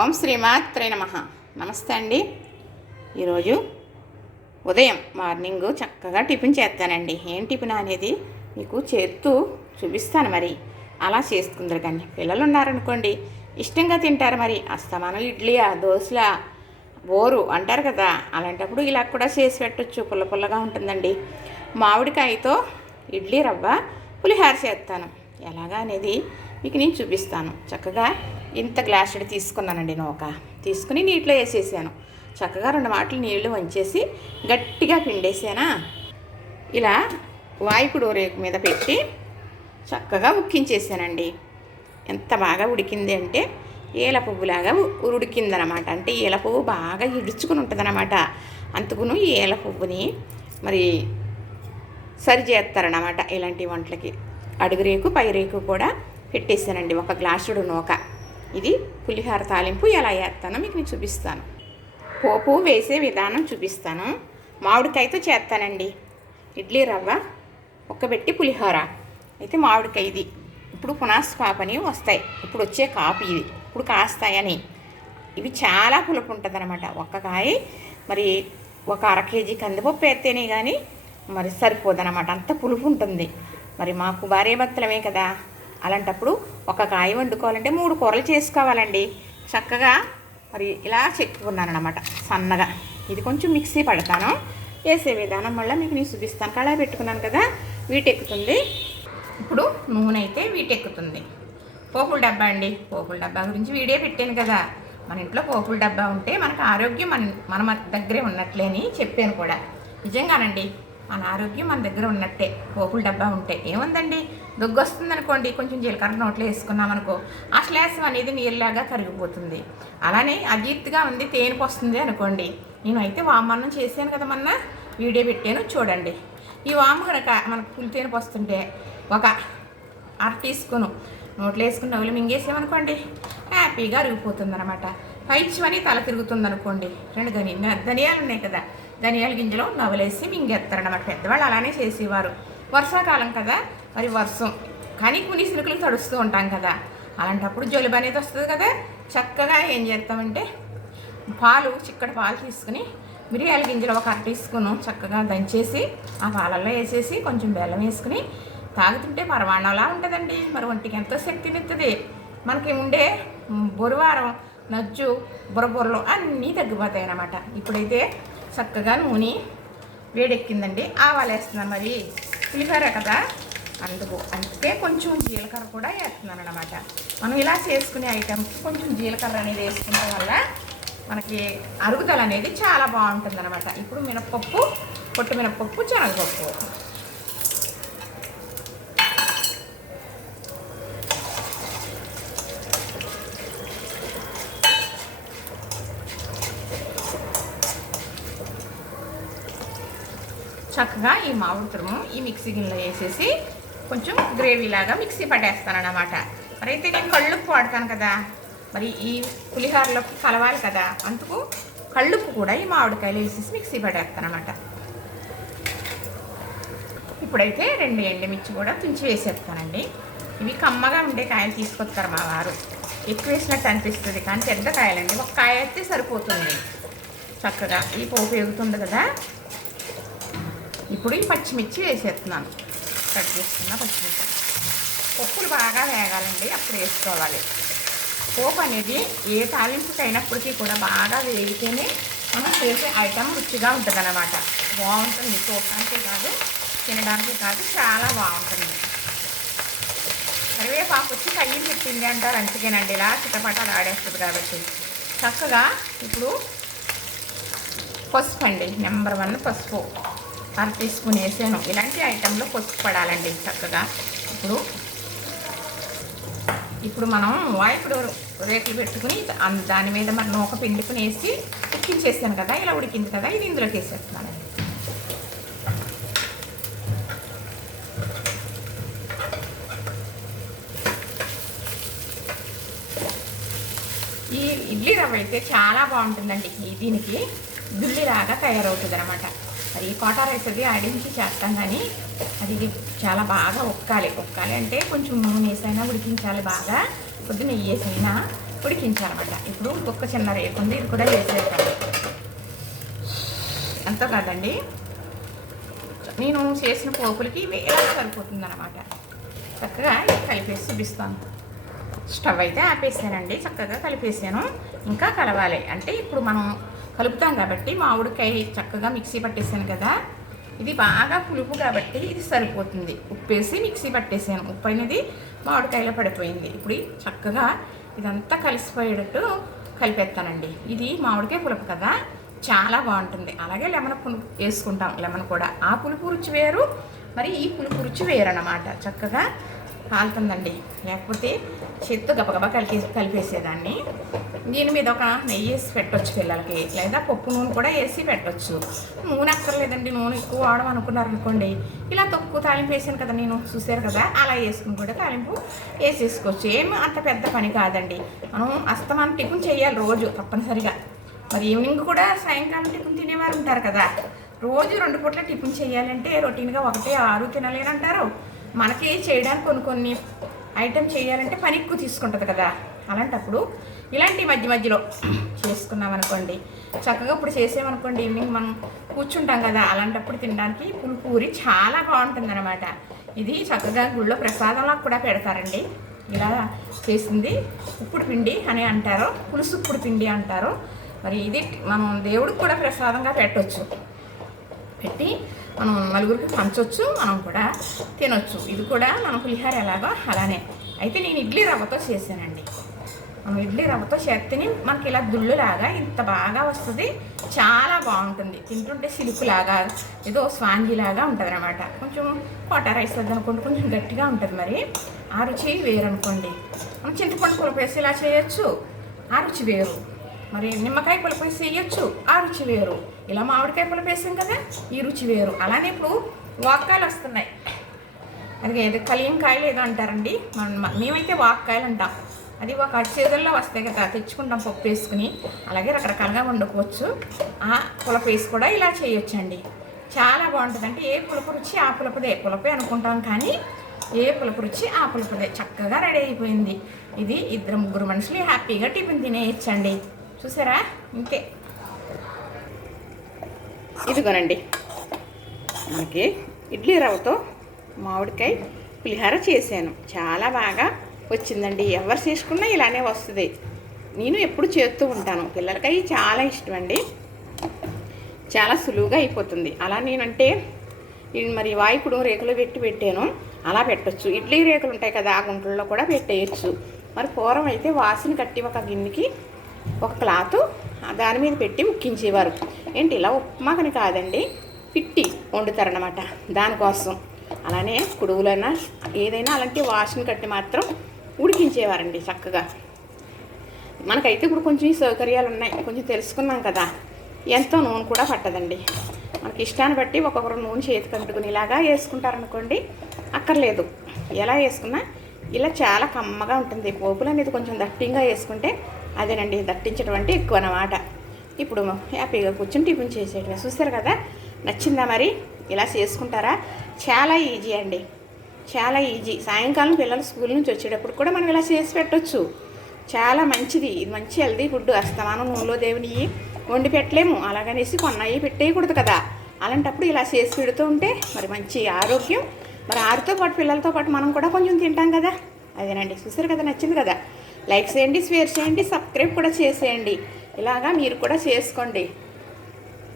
ఓం శ్రీమాత్రే నమః. నమస్తే అండి. ఈరోజు ఉదయం మార్నింగ్ చక్కగా టిఫిన్ చేస్తానండి. ఏం టిఫిన్ అనేది మీకు చేస్తూ చూపిస్తాను. మరి అలా చేసుకుందరు కానీ పిల్లలు ఉన్నారనుకోండి, ఇష్టంగా తింటారు. మరి అస్తమానం ఇడ్లీయా దోశలా బోరు అంటారు కదా, అలాంటప్పుడు ఇలా కూడా చేసి పెట్టచ్చు. పుల్ల పుల్లగా ఉంటుందండి. మామిడికాయతో ఇడ్లీ రవ్వ పులిహార చేస్తాను. ఎలాగా అనేది మీకు నేను చూపిస్తాను. చక్కగా ఇంత గ్లాసుడు తీసుకున్నానండి. నూక తీసుకుని నీటిలో వేసేసాను. చక్కగా 2 మాటలు నీళ్లు వంచేసి గట్టిగా పిండేసానా. ఇలా వాయికుడు రేకు మీద పెట్టి చక్కగా ఉక్కించేసానండి. ఎంత బాగా ఉడికింది అంటే ఏల పువ్వులాగా ఉడికిందనమాట. అంటే ఏల పువ్వు బాగా ఇడుచుకుని ఉంటుందన్నమాట. అందుకును ఏల పువ్వుని మరి సరి చేస్తారనమాట ఇలాంటి వంటలకి. అడుగు రేకు పై రేకు కూడా పెట్టేసానండి. 1 గ్లాసుడు నూక. ఇది పులిహార తాలింపు ఎలా వేస్తానో మీకు నేను చూపిస్తాను. పోపు వేసే విధానం చూపిస్తాను. మామిడికాయతో చేస్తానండి. ఇడ్లీ రవ్వ ఒక్కబెట్టి పులిహోర అయితే మామిడికాయ ఇది ఇప్పుడు పునాస కాపని వస్తాయి. ఇప్పుడు వచ్చే కాపు ఇది ఇప్పుడు కాస్తాయని. ఇవి చాలా పులుపు ఉంటుంది అనమాట. ఒక్క కాయ మరి 1 అర కేజీ కందిపప్పు వేస్తేనే కానీ మరి సరిపోదనమాట. అంత పులుపు ఉంటుంది. మరి మాకు భార్య భర్తలమే కదా, అలాంటప్పుడు 1 కాయ వండుకోవాలంటే 3 కూరలు చేసుకోవాలండి. చక్కగా మరి ఇలా చెక్కున్నాను అనమాట సన్నగా. ఇది కొంచెం మిక్సీ పడతాను. వేసే విధానం వల్ల మీకు నేను చూపిస్తాను. కళాయి పెట్టుకున్నాను కదా, వీటెక్కుతుంది. ఇప్పుడు నూనె అయితే వీటెక్కుతుంది. పోపుల డబ్బా అండి. పోపుల డబ్బా గురించి వీడియో పెట్టాను కదా. మన ఇంట్లో పోపుల డబ్బా ఉంటే మనకు ఆరోగ్యం మన దగ్గరే ఉన్నట్లేని చెప్పాను కూడా. నిజంగానండి, మన ఆరోగ్యం మన దగ్గర ఉన్నట్టే. పోపుల డబ్బా ఉంటే ఏముందండి, దగ్గు వస్తుంది అనుకోండి, కొంచెం జీలకర్ర నోట్లో వేసుకున్నాం అనుకో, ఆ శ్లేషం అనేది నీళ్ళలాగా కరిగిపోతుంది. అలానే అజీర్తిగా ఉంది, తేనెపు వస్తుంది అనుకోండి. నేను అయితే వామన్నం చేశాను కదా, మొన్న వీడియో పెట్టాను చూడండి. ఈ వాము కనుక మనకు పులి తేనెపు వస్తుంటే 1 అర టీ స్పూను నోట్లో వేసుకుని నవ్వులు మింగేసామనుకోండి, హ్యాపీగా అరిగిపోతుంది అనమాట. పైచ్యమని తల తిరుగుతుంది అనుకోండి, 2 ధనియాలు ఉన్నాయి కదా, ధనియాల గింజలు నవ్వులేసి మింగేస్తారనమాట. పెద్దవాళ్ళు అలానే చేసేవారు. వర్షాకాలం కదా, మరి వర్షం కానీ కొన్ని సిరుకులు తడుస్తూ ఉంటాం కదా, అలాంటప్పుడు జలుబు అనేది వస్తుంది కదా. చక్కగా ఏం చేస్తామంటే చిక్కటి పాలు తీసుకుని మిరియాల గింజలు 1 అర టీ స్పూను చక్కగా దంచేసి ఆ పాలల్లో వేసేసి కొంచెం బెల్లం వేసుకుని తాగుతుంటే పరమాణంలా ఉంటుందండి. మరి ఒంటికి ఎంతో శక్తినిస్తుంది. మనకి ఉండే బొరువారం నజ్జు బుర్రబుర్రలు అన్నీ తగ్గిపోతాయి అన్నమాట. ఇప్పుడైతే చక్కగా నూనె వేడెక్కిందండి. ఆవాలు వేస్తున్నాను. మరి పులిహోర కదా, అందుకే కొంచెం జీలకర్ర కూడా వేస్తున్నాను అనమాట. మనం ఇలా చేసుకునే ఐటమ్స్ కొంచెం జీలకర్ర అనేది వేసుకోవడం వల్ల మనకి అరుగుదల అనేది చాలా బాగుంటుంది అనమాట. ఇప్పుడు మినప్పప్పు, పొట్టు మినప్పప్పు, శనగపప్పు చక్కగా ఈ మామిడి తురుము ఈ మిక్సీ గిన్నెలో వేసేసి కొంచెం గ్రేవీలాగా మిక్సీ పట్టేస్తానన్నమాట. మరి అయితే నేను కళ్ళుప్పు వాడతాను కదా, మరి ఈ పులిహోరలోకి కలవాలి కదా, అందుకు కళ్ళుప్పు కూడా ఈ మామిడికాయలు వేసేసి మిక్సీ పట్టేస్తానమాట. ఇప్పుడైతే 2 ఎండుమిర్చి కూడా తుంచి వేసేస్తానండి. ఇవి కమ్మగా ఉండే కాయలు తీసుకొస్తారు మా వారు. ఎక్కువ వేసినట్టు అనిపిస్తుంది కానీ పెద్ద కాయలండి. 1 కాయ అయితే సరిపోతుంది. చక్కగా ఈ పోపు ఎగుతుంది కదా. ఇప్పుడు ఈ పచ్చిమిర్చి వేసేస్తున్నాను. కట్ చేసుకున్న పచ్చిమిర్చి. పప్పులు బాగా వేగాలండి, అప్పుడు వేసుకోవాలి. పోపు అనేది ఏ తాలింపుకి అయినప్పటికీ కూడా బాగా వేగితేనే మనం చేసే ఐటమ్ రుచిగా ఉంటుంది అన్నమాట. బాగుంటుంది. చూడటానికి కాదు, తినడానికి కాదు, చాలా బాగుంటుంది. కరివేపాకు వచ్చి కయ్యం చెప్పింది అంటారు, అందుకేనండి ఇలా చిట్టపటాలు ఆడేస్తుంది కాబట్టి. చక్కగా ఇప్పుడు పసుపు అండి, నెంబర్ 1 పసుపు 1 టీ స్పూన్ వేసాను. ఇలాంటి ఐటెంలో పసుపు పడాలండి చక్కగా. ఇప్పుడు మనం వాయిపుడు రేకులు పెట్టుకుని దాని మీద మరి నూక పిండుకుని వేసి ఉడికించేసాను కదా, ఇలా ఉడికింది కదా, ఇది ఇందులోకి వేసేస్తున్నాను. ఈ ఇడ్లీ రవ్వ అయితే చాలా బాగుంటుందండి. దీనికి దుల్లిలాగా తయారవుతుంది అనమాట. మరి కోటా రైస్ అది ఆడించి చేస్తాం కానీ అది చాలా బాగా ఉక్కాలి అంటే కొంచెం నూనె వేసైనా ఉడికించాలి బాగా. కొద్దిగా నెయ్యి వేసైనా ఉడికించాలన్నమాట. ఇప్పుడు ఇంకొక చిన్న రేపు ఉంది, ఇది కూడా వేసేస్తాను. ఎంతో కాదండి, నేను చేసిన పోపులకి ఇలా సరిపోతుంది అన్నమాట. చక్కగా కలిపేసి చూపిస్తాను. స్టవ్ అయితే ఆపేసానండి, చక్కగా కలిపేసాను. ఇంకా కలవాలి అంటే ఇప్పుడు మనం కలుపుతాం కాబట్టి మామిడికాయ చక్కగా మిక్సీ పట్టేసాను కదా, ఇది బాగా పులుపు కాబట్టి ఇది సరిపోతుంది. ఉప్పేసి మిక్సీ పట్టేసాను, ఉప్పు అనేది మామిడికాయలో పడిపోయింది. ఇప్పుడు చక్కగా ఇదంతా కలిసిపోయేటట్టు కలిపేస్తానండి. ఇది మామిడికాయ పులుపు కదా, చాలా బాగుంటుంది. అలాగే లెమన్ పులుపు వేసుకుంటాం, లెమన్ కూడా. ఆ పులుపు రుచి వేరు, మరి ఈ పులుపు రుచి వేరు అన్నమాట. చక్కగా కాలుతుందండి, లేకపోతే చేత్తో గబగబా కలిపేసేదాన్ని. దీని మీద ఒక నెయ్యి వేసి పెట్టవచ్చు పిల్లలకి, లేదా పప్పు నూనె కూడా వేసి పెట్టవచ్చు. నూనె అక్కర్లేదండి, నూనె ఎక్కువ వాడడం అనుకున్నారనుకోండి, ఇలా తక్కువ తాలింపు వేసాను కదా నేను, చూసారు కదా, అలా వేసుకుని కూడా తాలింపు వేసేసుకోవచ్చు. ఏం అంత పెద్ద పని కాదండి. మనం అస్తమానం టిఫిన్ చేయాలి రోజు తప్పనిసరిగా. మరి ఈవినింగ్ కూడా సాయంకాలం టిఫిన్ తినేవారు ఉంటారు కదా, రోజు 2 పూట్ల టిఫిన్ చేయాలంటే రొటీన్గా 1-6 తినలేనంటారు. మనకి చేయడానికి కొన్ని ఐటెం చేయాలంటే పని ఎక్కువ తీసుకుంటుంది కదా. అలాంటప్పుడు ఇలాంటి మధ్య మధ్యలో చేసుకున్నాం అనుకోండి, చక్కగా ఇప్పుడు చేసామనుకోండి, ఈవినింగ్ మనం కూర్చుంటాం కదా, అలాంటప్పుడు తినడానికి పులుపూరి చాలా బాగుంటుంది అనమాట. ఇది చక్కగా గుళ్ళో ప్రసాదంలో కూడా పెడతారండి. ఇలా చేసింది ఉప్పుడు పిండి అని అంటారు, పులుసు ఉప్పుడు పిండి అంటారు. మరి ఇది మనం దేవుడికి కూడా ప్రసాదంగా పెట్టవచ్చు, పెట్టి మనం నలుగురికి పంచవచ్చు, మనం కూడా తినొచ్చు. ఇది కూడా మనం పులిహార ఎలాగో అలానే. అయితే నేను ఇడ్లీ రవ్వతో చేశానండి. మనం ఇడ్లీ రవ్వతో చేస్తేనే మనకి ఇలా దుళ్ళులాగా ఇంత బాగా వస్తుంది, చాలా బాగుంటుంది. తింటుంటే సిలుకులాగా ఏదో స్వాంజీలాగా ఉంటుంది అనమాట. కొంచెం కోటా రైస్ అనుకోండి, కొంచెం గట్టిగా ఉంటుంది. మరి ఆ రుచి వేరు అనుకోండి. మనం చింతపండు పులుపు వేసి ఇలా చేయొచ్చు, ఆ రుచి వేరు. మరి నిమ్మకాయ పులుపు వేసి వేయచ్చు, ఆ రుచి వేరు. ఇలా మామిడికాయ పులుపు వేసాం కదా, ఈ రుచి వేరు. అలానే ఇప్పుడు వాక్కాయలు వస్తున్నాయి, అది ఏదో కలియంకాయలు ఏదో అంటారండి, మేమైతే వాక్కాయలు అంటాం. అది ఒక చేతుల్లో వస్తాయి కదా, తెచ్చుకుంటాం పప్పు వేసుకుని. అలాగే రకరకాలుగా వండుకోవచ్చు. ఆ పులుపు వేసి కూడా ఇలా చేయొచ్చండి, చాలా బాగుంటుంది. అంటే ఏ పులుపు రుచి ఆ పులుపుదే, పులుపే అనుకుంటాం కానీ ఏ పులుపు రుచి ఆ పులుపుదే. చక్కగా రెడీ అయిపోయింది. ఇది 2-3 మనుషులు హ్యాపీగా టిఫిన్ తినేయచ్చండి. చూసారా, ఇంతే. ఇదిగోనండి, మనకి ఇడ్లీ రవ్వతో మామిడికాయ పులిహార చేశాను, చాలా బాగా వచ్చిందండి. ఎవరు చేసుకున్నా ఇలానే వస్తుంది. నేను ఎప్పుడు చేస్తూ ఉంటాను, పిల్లలకి చాలా ఇష్టం అండి, చాలా సులువుగా అయిపోతుంది. అలా నేనంటే మరి వాయికుడు రేకులు పెట్టాను, అలా పెట్టచ్చు. ఇడ్లీ రేకులు ఉంటాయి కదా, ఆ గుంటల్లో కూడా పెట్టేయచ్చు. మరి పూర్వం అయితే వాసన కట్టి ఒక గిన్నెకి ఒక క్లాత్ దాని మీద పెట్టి ఉక్కించేవారు. ఏంటి ఇలా ఉప్మాకని కాదండి, పిట్టి వండుతారనమాట దానికోసం. అలానే కుడువులైనా ఏదైనా అలాంటి వాసన కట్టి మాత్రం ఉడికించేవారండి చక్కగా. మనకైతే ఇప్పుడు కొంచెం సౌకర్యాలు ఉన్నాయి, కొంచెం తెలుసుకున్నాం కదా, ఎంతో నూనె కూడా పట్టదండి. మనకి ఇష్టాన్ని బట్టి ఒక్కొక్కరు నూనె చేతికి అంటుకుని ఇలాగా వేసుకుంటారనుకోండి, అక్కర్లేదు. ఎలా వేసుకున్నా ఇలా చాలా కమ్మగా ఉంటుంది. పోపులు అనేది కొంచెం దట్టింగా వేసుకుంటే అదేనండి, దట్టించడం అంటే ఎక్కువ అన్నమాట. ఇప్పుడు హ్యాపీగా కూర్చొని టిఫిన్ చేసేయటమే. చూస్తారు కదా, నచ్చిందా మరి? ఇలా చేసుకుంటారా? చాలా ఈజీ అండి, చాలా ఈజీ. సాయంకాలం పిల్లలు స్కూల్ నుంచి వచ్చేటప్పుడు కూడా మనం ఇలా చేసి పెట్టవచ్చు, చాలా మంచిది. ఇది మంచి హెల్దీ ఫుడ్. అస్తమానం నూనెలో దేవుని వండి పెట్టలేము, అలాగనేసి కొన్నాయి పెట్టేయకూడదు కదా. అలాంటప్పుడు ఇలా చేసి పెడుతూ ఉంటే మరి మంచి ఆరోగ్యం. మరి ఆరితో పాటు పిల్లలతో పాటు మనం కూడా కొంచెం తింటాం కదా. అదేనండి, చూసారు కదా, నచ్చింది కదా. లైక్ చేయండి, షేర్ చేయండి, సబ్స్క్రైబ్ కూడా చేసేయండి. ఇలాగా మీరు కూడా చేసుకోండి.